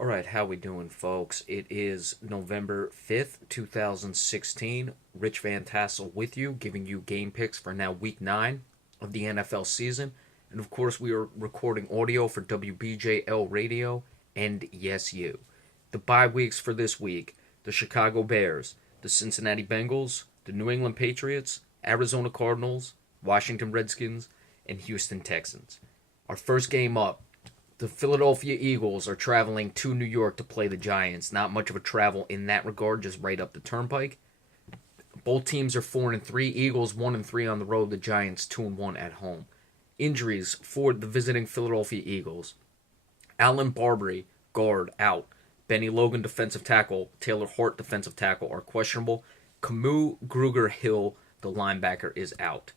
All right, how we doing, folks? It is November 5th, 2016. Rich Van Tassel with you, giving you game picks for now week 9 of the NFL season. And of course, we are recording audio for WBJL Radio and Yes You. The bye weeks for this week: the Chicago Bears, the Cincinnati Bengals, the New England Patriots, Arizona Cardinals, Washington Redskins, and Houston Texans. Our first game up, the Philadelphia Eagles are traveling to New York to play the Giants. Not much of a travel in that regard, just right up the turnpike. Both teams are 4-3. Eagles 1-3 on the road. The Giants 2-1 at home. Injuries for the visiting Philadelphia Eagles: Alan Barbary, guard, out. Benny Logan, defensive tackle. Taylor Hart, defensive tackle, are questionable. Camus Gruger Hill, the linebacker, is out.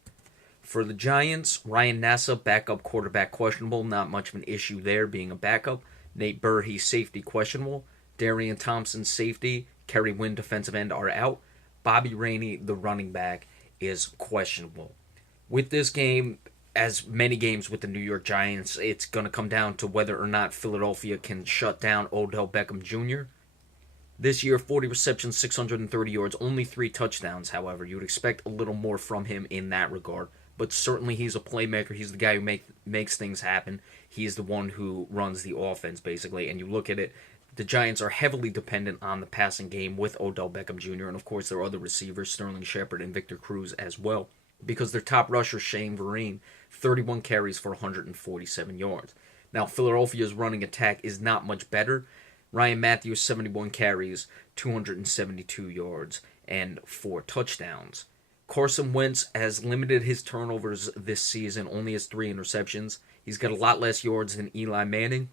For the Giants, Ryan Nassa, backup quarterback, questionable. Not much of an issue there, being a backup. Nate Burhey, safety, questionable. Darian Thompson, safety. Kerry Wynn, defensive end, are out. Bobby Rainey, the running back, is questionable. With this game, as many games with the New York Giants, it's going to come down to whether or not Philadelphia can shut down Odell Beckham Jr. This year, 40 receptions, 630 yards, only 3 touchdowns, however. You would expect a little more from him in that regard. But certainly he's a playmaker. He's the guy who makes things happen. He's the one who runs the offense, basically. And you look at it, the Giants are heavily dependent on the passing game with Odell Beckham Jr. And, of course, there are other receivers, Sterling Shepard and Victor Cruz as well. Because their top rusher, Shane Vereen, 31 carries for 147 yards. Now, Philadelphia's running attack is not much better. Ryan Matthews, 71 carries, 272 yards, and 4 touchdowns. Carson Wentz has limited his turnovers this season, only has 3 interceptions. He's got a lot less yards than Eli Manning.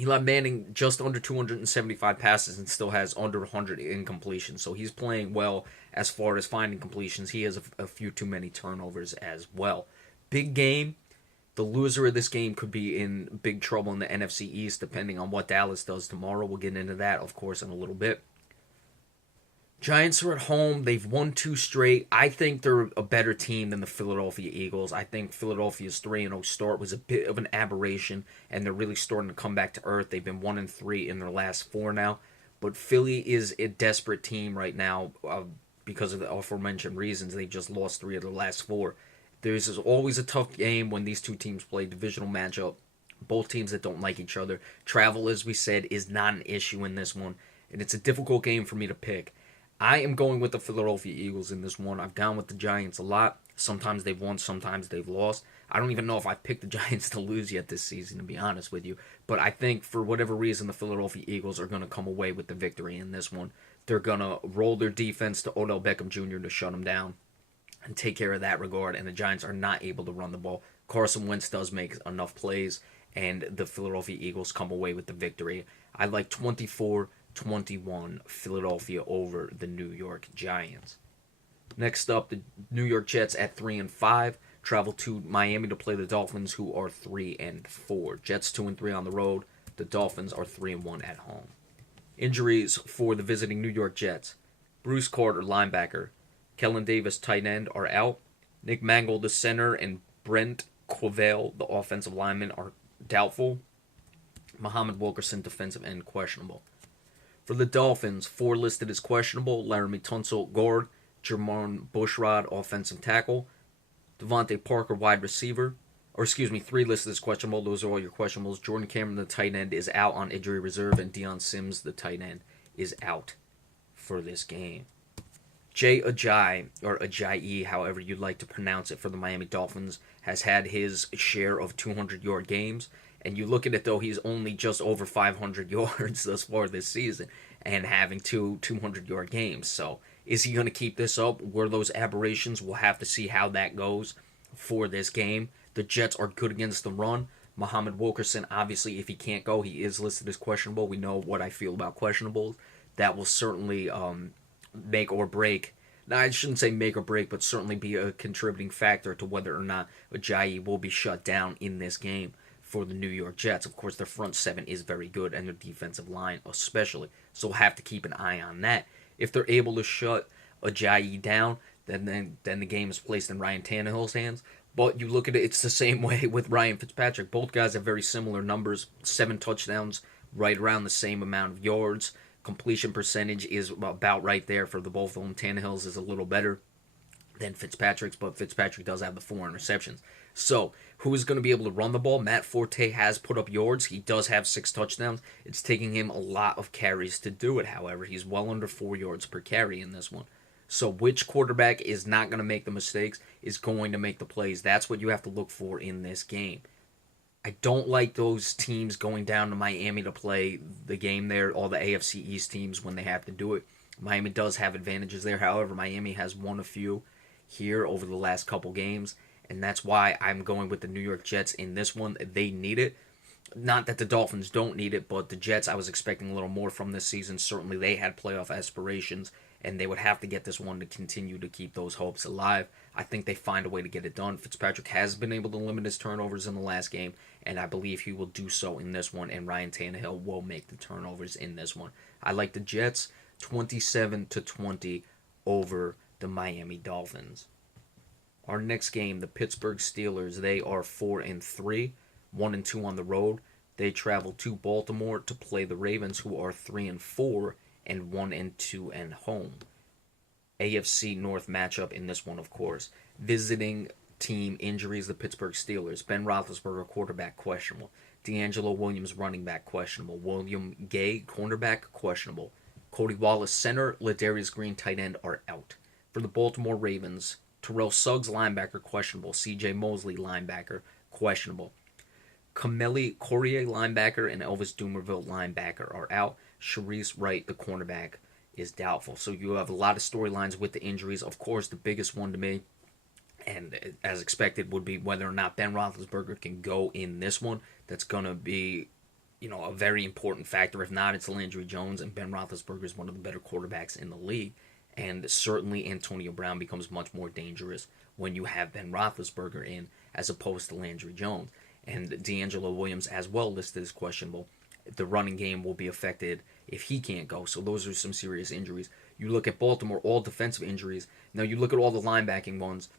Eli Manning just under 275 passes and still has under 100 incompletions, so he's playing well as far as finding completions. He has a few too many turnovers as well. Big game. The loser of this game could be in big trouble in the NFC East, depending on what Dallas does tomorrow. We'll get into that, of course, in a little bit. Giants are at home. They've won 2 straight. I think they're a better team than the Philadelphia Eagles. I think Philadelphia's 3-0 start was a bit of an aberration, and they're really starting to come back to earth. They've been 1-3 in their last 4 now. But Philly is a desperate team right now because of the aforementioned reasons. They've just lost 3 of their last 4. There's always a tough game when these two teams play, divisional matchup. Both teams that don't like each other. Travel, as we said, is not an issue in this one, and it's a difficult game for me to pick. I am going with the Philadelphia Eagles in this one. I've gone with the Giants a lot. Sometimes they've won, sometimes they've lost. I don't even know if I've picked the Giants to lose yet this season, to be honest with you. But I think for whatever reason, the Philadelphia Eagles are going to come away with the victory in this one. They're going to roll their defense to Odell Beckham Jr. to shut him down and take care of that regard. And the Giants are not able to run the ball. Carson Wentz does make enough plays, and the Philadelphia Eagles come away with the victory. I like 24-21 Philadelphia over the New York Giants. Next up, the New York Jets at 3-5 travel to Miami to play the Dolphins, who are 3-4. Jets 2-3 on the road. The Dolphins are 3-1 at home. Injuries for the visiting New York Jets: Bruce Carter, linebacker; Kellen Davis, tight end, are out. Nick Mangold, the center, and Brent Quavale, the offensive lineman, are doubtful. Muhammad Wilkerson, defensive end, questionable. For the Dolphins, 4 listed as questionable: Laramie Tunsil, guard; Jermon Bushrod, offensive tackle; Devontae Parker, wide receiver. 3 listed as questionable. Those are all your questionables. Jordan Cameron, the tight end, is out on injury reserve, and Deion Sims, the tight end, is out for this game. Jay Ajayi, or Ajayi, however you'd like to pronounce it, for the Miami Dolphins, has had his share of 200-yard games. And you look at it, though, he's only just over 500 yards thus far this season and having 2 200-yard games. So is he going to keep this up? Were those aberrations? We'll have to see how that goes for this game. The Jets are good against the run. Muhammad Wilkerson, obviously, if he can't go, he is listed as questionable. We know what I feel about questionables. That will certainly make or break. Now, I shouldn't say make or break, but certainly be a contributing factor to whether or not Ajayi will be shut down in this game for the New York Jets. Of course, their front 7 is very good, and their defensive line especially. So we'll have to keep an eye on that. If they're able to shut Ajayi down, then the game is placed in Ryan Tannehill's hands. But you look at it, it's the same way with Ryan Fitzpatrick. Both guys have very similar numbers: 7 touchdowns, right around the same amount of yards. Completion percentage is about right there for the both of them. Tannehill's is a little better than Fitzpatrick's, but Fitzpatrick does have the 4 interceptions. So, who is going to be able to run the ball? Matt Forte has put up yards. He does have 6 touchdowns. It's taking him a lot of carries to do it, however. He's well under 4 yards per carry in this one. So, which quarterback is not going to make the mistakes is going to make the plays. That's what you have to look for in this game. I don't like those teams going down to Miami to play the game there, all the AFC East teams when they have to do it. Miami does have advantages there. However, Miami has won a few here over the last couple games, and that's why I'm going with the New York Jets in this one. They need it. Not that the Dolphins don't need it, but the Jets, I was expecting a little more from this season. Certainly, they had playoff aspirations, and they would have to get this one to continue to keep those hopes alive. I think they find a way to get it done. Fitzpatrick has been able to limit his turnovers in the last game, and I believe he will do so in this one, and Ryan Tannehill will make the turnovers in this one. I like the Jets 27-20 over the Miami Dolphins. Our next game, the Pittsburgh Steelers, they are 4-3, 1-2 on the road. They travel to Baltimore to play the Ravens, who are 3-4 and 1-2 and home. AFC North matchup in this one, of course. Visiting team injuries, the Pittsburgh Steelers. Ben Roethlisberger, quarterback, questionable. D'Angelo Williams, running back, questionable. William Gay, cornerback, questionable. Cody Wallace, center. Ladarius Green, tight end, are out. For the Baltimore Ravens, Terrell Suggs, linebacker, questionable. C.J. Mosley, linebacker, questionable. Kameli Courier, linebacker, and Elvis Dumervil, linebacker, are out. Sharice Wright, the cornerback, is doubtful. So you have a lot of storylines with the injuries. Of course, the biggest one to me, and as expected, would be whether or not Ben Roethlisberger can go in this one. That's going to be, a very important factor. If not, it's Landry Jones, and Ben Roethlisberger is one of the better quarterbacks in the league. And certainly Antonio Brown becomes much more dangerous when you have Ben Roethlisberger in as opposed to Landry Jones. And D'Angelo Williams as well listed as questionable. The running game will be affected if he can't go. So those are some serious injuries. You look at Baltimore, all defensive injuries. Now you look at all the linebacking ones.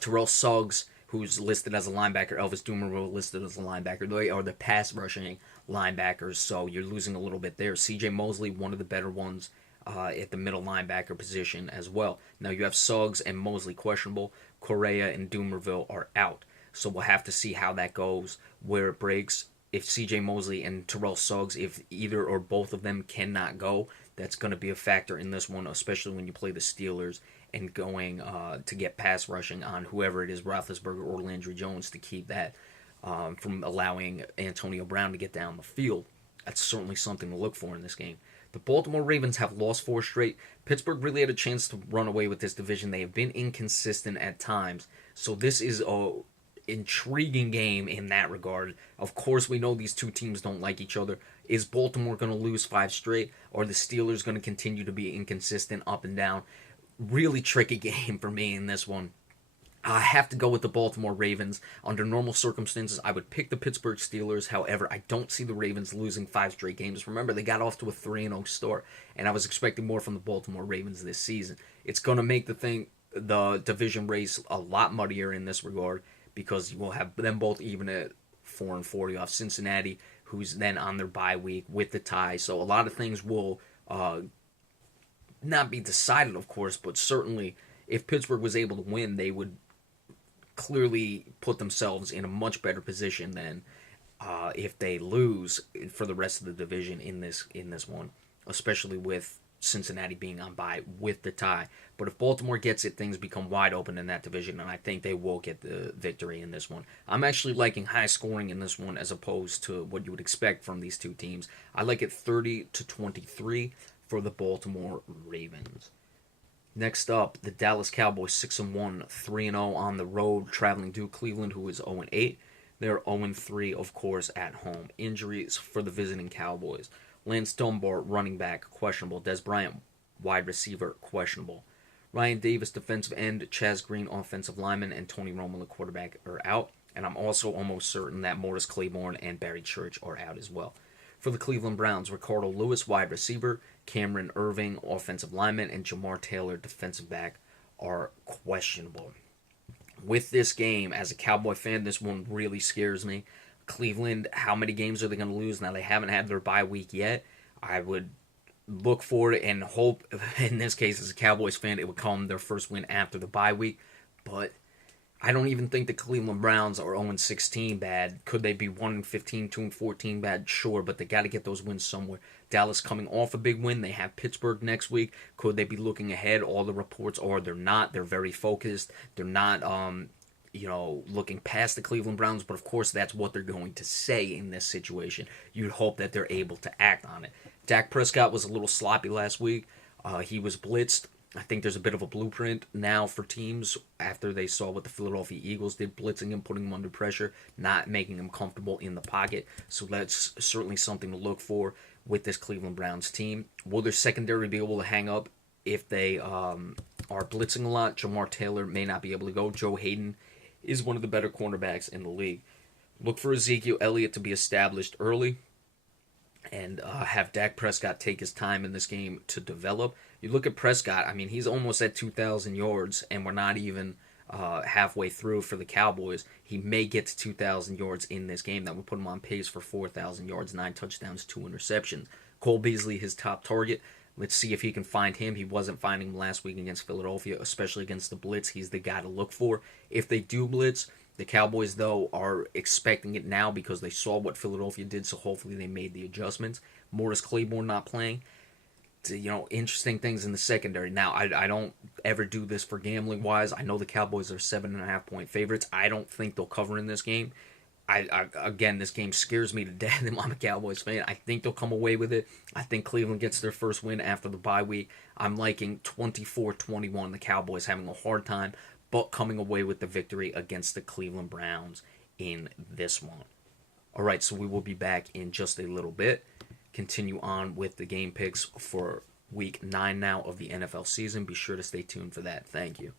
Terrell Suggs, who's listed as a linebacker, Elvis Dumervil listed as a linebacker. They are the pass rushing linebackers, so you're losing a little bit there. C.J. Mosley, one of the better ones at the middle linebacker position as well. Now you have Suggs and Mosley questionable. Correa and Dumervil are out. So we'll have to see how that goes, where it breaks. If C.J. Mosley and Terrell Suggs, if either or both of them cannot go, that's going to be a factor in this one, especially when you play the Steelers and going to get pass rushing on whoever it is, Roethlisberger or Landry Jones, to keep that from allowing Antonio Brown to get down the field. That's certainly something to look for in this game. The Baltimore Ravens have lost 4 straight. Pittsburgh really had a chance to run away with this division. They have been inconsistent at times. So this is a intriguing game in that regard. Of course, we know these two teams don't like each other. Is Baltimore going to lose 5 straight? Or are the Steelers going to continue to be inconsistent up and down? Really tricky game for me in this one. I have to go with the Baltimore Ravens. Under normal circumstances, I would pick the Pittsburgh Steelers. However, I don't see the Ravens losing 5 straight games. Remember, they got off to a 3-0 start, and I was expecting more from the Baltimore Ravens this season. It's going to make the division race a lot muddier in this regard, because you will have them both even at 4-4. You have Cincinnati, who's then on their bye week with the tie. So a lot of things will not be decided, of course, but certainly if Pittsburgh was able to win, they would clearly put themselves in a much better position than if they lose for the rest of the division in this one, especially with Cincinnati being on bye with the tie. But if Baltimore gets it, things become wide open in that division, and I think they will get the victory in this one. I'm actually liking high scoring in this one as opposed to what you would expect from these two teams. I like it 30-23 for the Baltimore Ravens. Next up, the Dallas Cowboys 6-1, 3-0 on the road, traveling to Cleveland, who is 0-8. They're 0-3, of course, at home. Injuries for the visiting Cowboys. Lance Dunbar, running back, questionable. Des Bryant, wide receiver, questionable. Ryan Davis, defensive end. Chaz Green, offensive lineman. And Tony Romo, the quarterback, are out. And I'm also almost certain that Morris Claiborne and Barry Church are out as well. For the Cleveland Browns, Ricardo Lewis, wide receiver. Cameron Irving, offensive lineman. And Jamar Taylor, defensive back, are questionable. With this game, as a Cowboy fan, this one really scares me. Cleveland, how many games are they going to lose? Now, they haven't had their bye week yet. I would look for it and hope, in this case, as a Cowboys fan, it would come their first win after the bye week. But I don't even think the Cleveland Browns are 0-16 bad. Could they be 1-15, 2-14 bad? Sure, but they got to get those wins somewhere. Dallas coming off a big win. They have Pittsburgh next week. Could they be looking ahead? All the reports are they're not. They're very focused. They're not, looking past the Cleveland Browns. But of course, that's what they're going to say in this situation. You'd hope that they're able to act on it. Dak Prescott was a little sloppy last week. He was blitzed. I think there's a bit of a blueprint now for teams after they saw what the Philadelphia Eagles did, blitzing him, putting him under pressure, not making him comfortable in the pocket. So that's certainly something to look for with this Cleveland Browns team. Will their secondary be able to hang up if they are blitzing a lot? Jamar Taylor may not be able to go. Joe Hayden is one of the better cornerbacks in the league. Look for Ezekiel Elliott to be established early and have Dak Prescott take his time in this game to develop. You look at Prescott, I mean, he's almost at 2,000 yards, and we're not even halfway through for the Cowboys. He may get to 2,000 yards in this game. That would put him on pace for 4,000 yards, 9 touchdowns, 2 interceptions. Cole Beasley, his top target. Let's see if he can find him. He wasn't finding him last week against Philadelphia, especially against the blitz. He's the guy to look for. If they do blitz, the Cowboys, though, are expecting it now because they saw what Philadelphia did, so hopefully they made the adjustments. Morris Claiborne not playing. Interesting things in the secondary. Now, I don't ever do this for gambling-wise. I know the Cowboys are 7.5-point favorites. I don't think they'll cover in this game. Again, this game scares me to death, and I'm a Cowboys fan. I think they'll come away with it. I think Cleveland gets their first win after the bye week. I'm liking 24-21, the Cowboys having a hard time, but coming away with the victory against the Cleveland Browns in this one. All right, so we will be back in just a little bit. Continue on with the game picks for week 9 now of the NFL season. Be sure to stay tuned for that. Thank you.